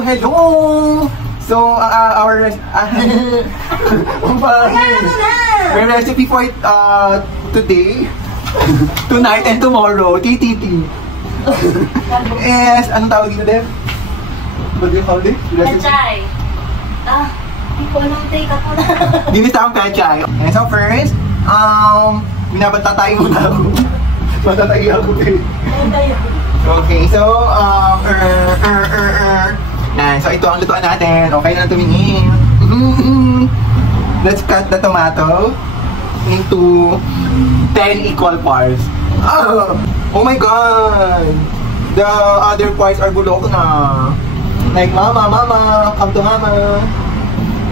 Hello! So, our recipe for today, tonight, and tomorrow, TTT. Yes, anong tawag dito, Dev? What do you call this? Pechay. Hindi ko alam, take ako na. Ginisang pechay. And so first, binabatatay muna ako. Matatay ako eh. Okay, so, so ito ang lutuan natin. Okay na tumingin. Let's cut the tomato into 10 equal parts. Oh my god! The other parts are bulok na. Like, mama, come to mama.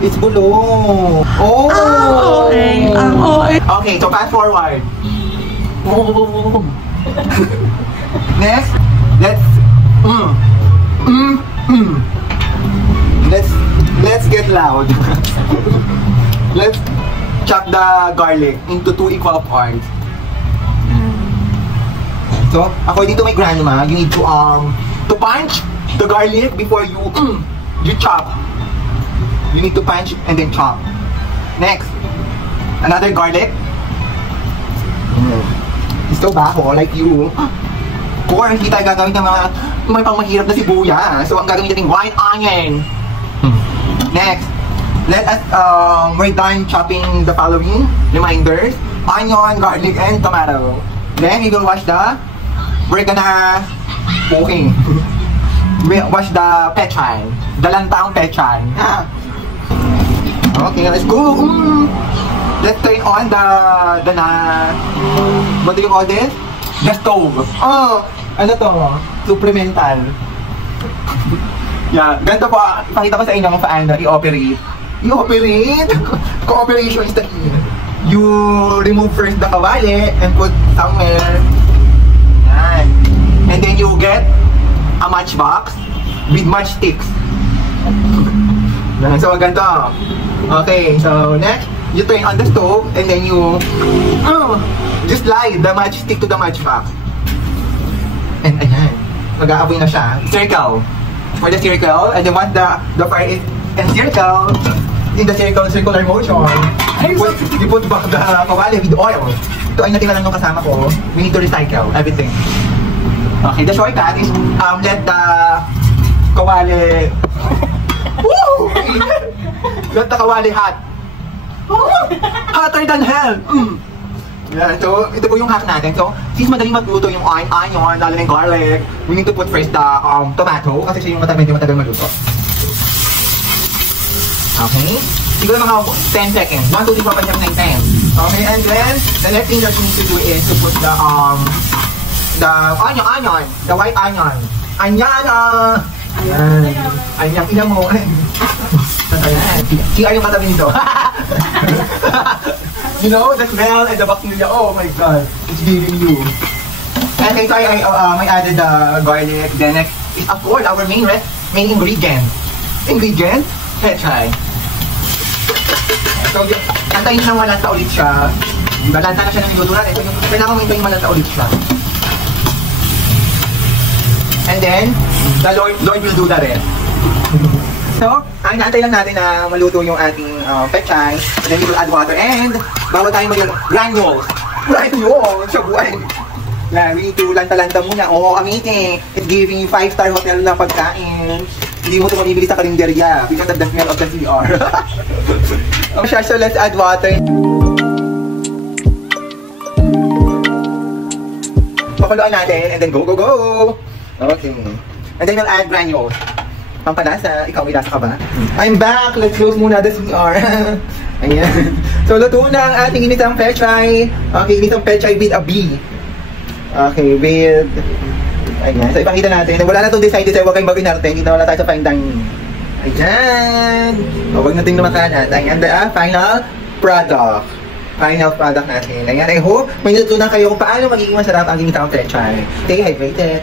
It's bulok. Oh! Okay. Okay, so fast forward. Next, let's get loud. Let's chop the garlic into 2 equal parts. So, according to my grandma, you need to punch the garlic before you chop. You need to punch and then chop. Next, another garlic. Gusto ba ako, like you? Or hindi tayo gagamit ng mga may pangmahirap na sibuyas. So, ang gagawin natin white onion. Next, let us, we're done chopping the following reminders: onion, garlic, and tomato. Then, we will wash we're gonna wash the pechay. The lantang pechay. Okay, let's go. Let's turn on what do you call this? The stove. Ano to? Supplemental. Yeah, ganito po. Pakita ko sa inyo kung paano i-operate. Cooperation is the key. You remove first the kawali and put somewhere. Yan. And then you get a matchbox with matchsticks. So, ganito. Okay, so next, you turn on the stove and then you just slide the matchstick to the matchbox. And ayan, mag-aaboy na siya. Circle. For the circle, and then once the fire is encircled, in the circular motion, you put back the kawali with oil. Ito ay natira lang yung kasama ko. We need to recycle everything. Okay, the shortcut is let the kawali woo! Let the kawali hot. Hotter than hell! Yeah, so ito po yung hack natin. So, since madaling magluto yung onion, lalo na yung garlic, we need to put first the tomato kasi siya yung matagal magluto. Okay? Siguro mga 10 seconds. 1, 2, 3, 4, 5, 6, 7, 10. Okay, and then the next thing that you need to do is to put the onion, the white onion. Ayan, ina mo. CR yung katabi nito. You know, the smell and the bacteria, oh my god, it's giving you. And so I added the garlic. The next is of course our main ingredient. Pechay. So, antayin nang malanta ulit siya. Balanta na siya ng minuto natin. So, kailangan mo hintayin malanta ulit siya. And then, the Lord will do the rest. So, ang inaantay lang natin na maluto yung ating pechay. Then we will add water and bago tayo granules. Siya buwan. Yeah, we need to lanta-lanta muna. Amazing. It's giving you 5-star hotel na pagkain. Hindi mo ito mabibili sa karinderya because of the smell of the CR. So let's add water. Pakuluan natin and then go! Okay. And then we'll add granules. Pampalasa, ikaw may lasa ka ba? I'm back! Let's close muna the CR. Ayan. So, luto na ang ating inisang pechay. Okay, inisang pechay with a B. Okay, with... Ayan. So, ipakita natin. Wala na itong decided sa'yo. Huwag kayong mag-inarte. Hindi na wala tayo sa fine dining. Ayan. Huwag natin lumakalat. Ayan, the final product. Final product natin. Ayan, I hope may natutunan kayo kung paano magiging masarap ang inisang pechay. Stay hydrated.